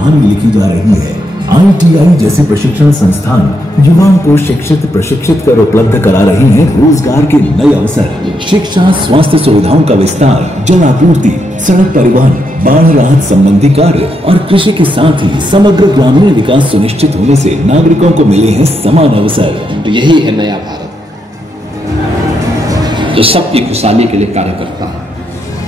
कहानी लिखी जा रही है। ITI जैसे प्रशिक्षण संस्थान युवाओं को प्रशिक्षित कर उपलब्ध करा रहे हैं रोजगार के नए अवसर। शिक्षा, स्वास्थ्य सुविधाओं का विस्तार, जल आपूर्ति, सड़क परिवहन, बाढ़ राहत संबंधी कार्य और कृषि के साथ ही समग्र ग्रामीण विकास सुनिश्चित होने से नागरिकों को मिले हैं समान अवसर। तो यही है नया भारत जो सबकी खुशहाली के लिए कार्य करता है,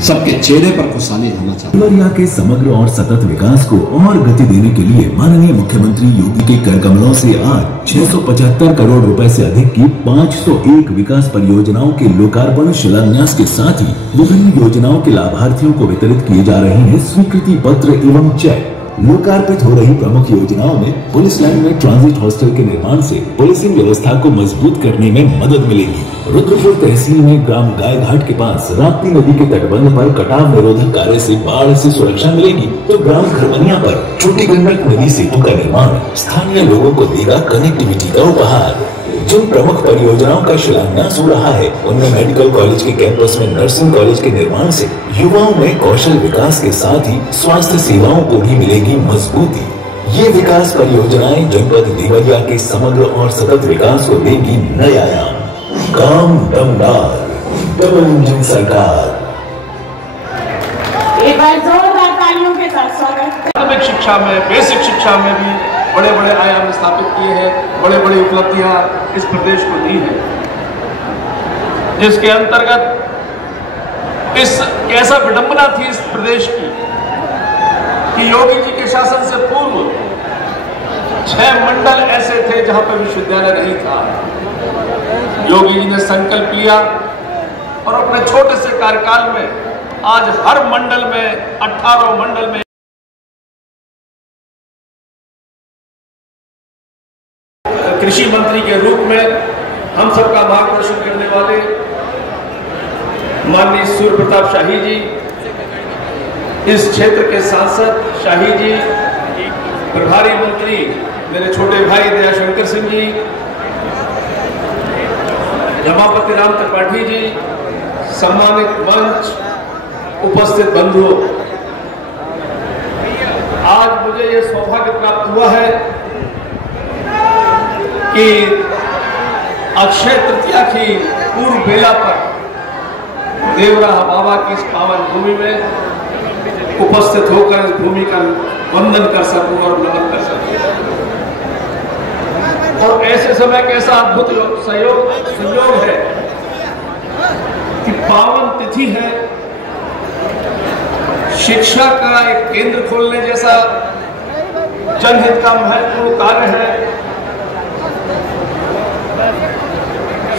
सबके चेहरे पर खुशहाली होना चाहिए। देवरिया के समग्र और सतत विकास को और गति देने के लिए माननीय मुख्यमंत्री योगी के कर कमलों से आज 675 करोड़ रुपए से अधिक की 501 विकास परियोजनाओं के लोकार्पण शिलान्यास के साथ ही विभिन्न योजनाओं के लाभार्थियों को वितरित किए जा रहे हैं स्वीकृति पत्र एवं चेक। लोकार्पित हो रही प्रमुख योजनाओं में पुलिस लाइन में ट्रांजिट हॉस्टल के निर्माण से पुलिसिंग व्यवस्था को मजबूत करने में मदद मिलेगी। रुद्रपुर तहसील में ग्राम गाय घाट के पास राप्ती नदी के तटबंध पर कटाव निरोधक कार्य से बाढ़ से सुरक्षा मिलेगी। तो ग्राम खरमनिया पर छोटी गंडक नदी सेतु का निर्माण स्थानीय लोगों को देगा कनेक्टिविटी का उपहार। जिन प्रमुख परियोजनाओं का शिलान्यास हो रहा है उनमें मेडिकल कॉलेज के कैंपस में नर्सिंग कॉलेज के निर्माण से युवाओं में कौशल विकास के साथ ही स्वास्थ्य सेवाओं को भी मिलेगी मजबूती। ये विकास परियोजनाएं जनपद देवरिया के समग्र और सतत विकास को देगी नए आयाम। काम दमदार, डबल इंजन सरकार। एक बार जोरदार तालियों के साथ स्वागत। प्राथमिक शिक्षा में, बेसिक शिक्षा में भी बड़े बड़े आयाम स्थापित किए हैं, बड़े बड़ी उपलब्धियां इस प्रदेश को दी है, जिसके अंतर्गत इस कैसा विडंबना थी इस प्रदेश की कि योगी जी के शासन से पूर्व 6 मंडल ऐसे थे जहां पर विश्वविद्यालय नहीं था। योगी जी ने संकल्प लिया और अपने छोटे से कार्यकाल में आज हर मंडल में 18 मंडल में कृषि मंत्री के रूप में हम सबका मार्गदर्शन करने वाले माननीय सूर्य प्रताप शाही जी, इस क्षेत्र के सांसद शाही जी, प्रभारी मंत्री मेरे छोटे भाई दयाशंकर सिंह जी, रमापति राम त्रिपाठी जी, सम्मानित मंच, उपस्थित बंधुओं, आज मुझे यह सौभाग्य प्राप्त हुआ है कि अक्षय तृतीया की पूर्व बेला पर देवरा बाबा की इस पावन भूमि में उपस्थित होकर इस भूमि का वंदन कर सकूं और नमन कर सकूं। और ऐसे समय कैसा अद्भुत संयोग है कि पावन तिथि है, शिक्षा का एक केंद्र खोलने जैसा जनहित का महत्वपूर्ण कार्य है।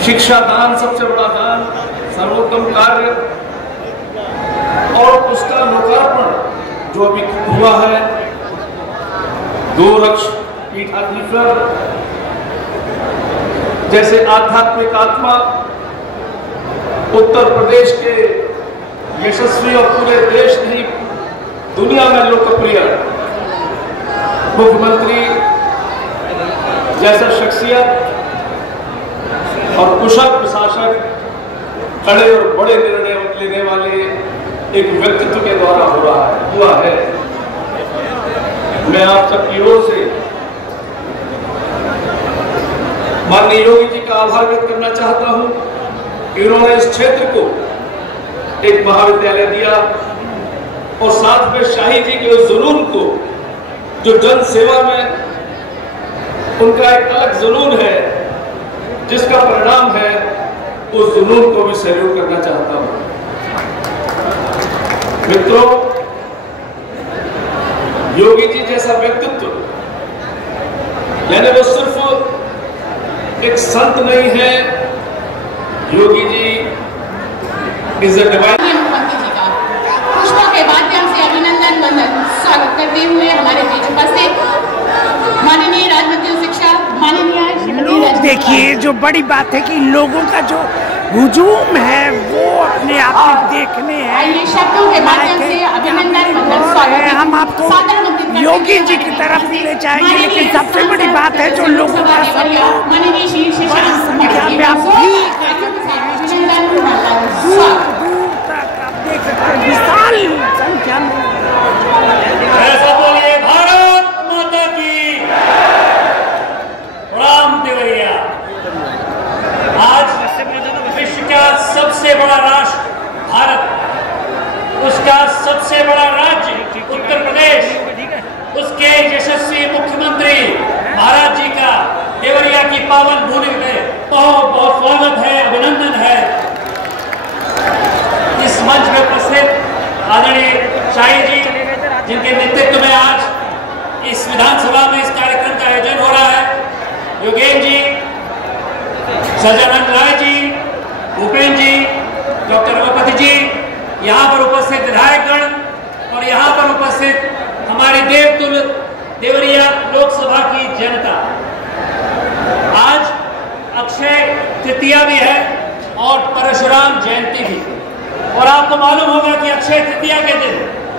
शिक्षा दान सबसे बड़ा दान, सर्वोत्तम कार्य, और उसका लोकार्पण जो अभी हुआ है 2 लक्ष पीठाधीश्वर जैसे आध्यात्मिक आत्मा उत्तर प्रदेश के यशस्वी और पूरे देश नहीं दुनिया में लोकप्रिय मुख्यमंत्री जैसा शख्सियत और कुशल प्रशासक, कड़े और बड़े निर्णय लेने वाले एक व्यक्तित्व के द्वारा हुआ है। मैं आप सबकी ओर से माननीय योगी जी का आभार व्यक्त करना चाहता हूं कि उन्होंने इस क्षेत्र को एक महाविद्यालय दिया और साथ में शाही जी के उस जुनून को जो जन सेवा में उनका एक अलग जुनून है, जिसका परिणाम है, उस जुनून को भी सैल्यूट करना चाहता हूं। मित्रों, योगी जी जैसा व्यक्तित्व यानी वो सिर्फ एक संत नहीं है, Yogi ji is a divine. मुख्यमंत्री जी का पुष्पों के माध्यम से अभिनंदन वंदन स्वागत करते हुए हमारे बीच उपस्थित माननीय राज्य शिक्षा माननीय श्रीमती। देखिए, जो बड़ी बात है कि लोगों का जो हुजूम है वो अपने आप में देखने हैं। शब्दों के माध्यम से अभिनंदन वंदन स्वागत हम आपको योगी जी की तरफ ले जाएंगे, लेकिन सबसे बड़ी बात है जो लोगों का माननीय श्री बड़ी संख्या में आप भी दूर तक आप देख सकते हैं विशाल संख्या में। ऐसा बोलिए भारत शाही जी, जिनके नेतृत्व में आज इस विधानसभा में इस कार्यक्रम का आयोजन हो रहा है, योगेश जी, सजानंद राय जी, भूपेन्द्र जी, डॉक्टर रघुपति जी, यहाँ पर उपस्थित विधायकगण और यहाँ पर उपस्थित हमारे देवतुल्य देवरिया लोकसभा की जनता। आज अक्षय तृतीया भी है और परशुराम जयंती भी, और आपको मालूम होगा कि अक्षय तृतीया के दिन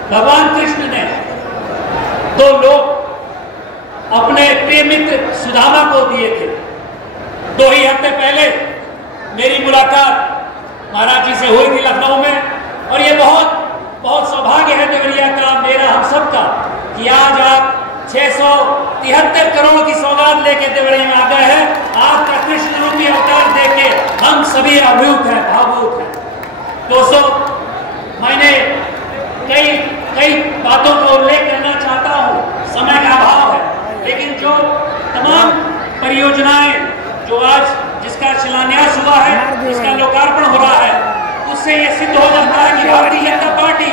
भगवान कृष्ण ने दो लोग अपने प्रिय मित्र सुदामा को दिए थे। 2 ही हफ्ते पहले मेरी मुलाकात महाराज जी से हुई थी लखनऊ में, और ये बहुत बहुत सौभाग्य है देवरिया का, मेरा, हम सब का, कि आज आप 673 करोड़ की सौगात लेके देवरिया में आ गए हैं। आपका कृष्ण रूपी अवतार देख के हम सभी अभिभूत हैं, भावुक हैं। दोस्तों, मैंने कई बातों को उल्लेख करना चाहता हूँ, समय का अभाव है, लेकिन जो तमाम परियोजनाएं जो आज जिसका शिलान्यास हुआ है, जिसका लोकार्पण हो रहा है, उससे ये सिद्ध हो जाता है कि भारतीय जनता पार्टी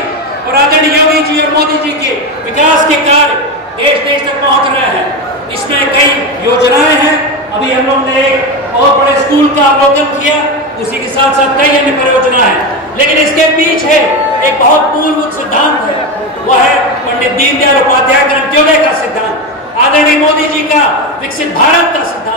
और आदरणीय योगी जी और मोदी जी के विकास के कार्य देश देश तक पहुंच रहे हैं। इसमें कई योजनाएं हैं। अभी हम लोग ने एक बहुत बड़े स्कूल का अवलोकन किया, उसी के साथ साथ कई अन्य परियोजनाएं हैं, लेकिन इसके पीछे एक बहुत मूलभूत सिद्धांत है, वह है पंडित दीनदयाल उपाध्याय का अंत्योदय का सिद्धांत, आदरणीय मोदी जी का विकसित भारत का सिद्धांत।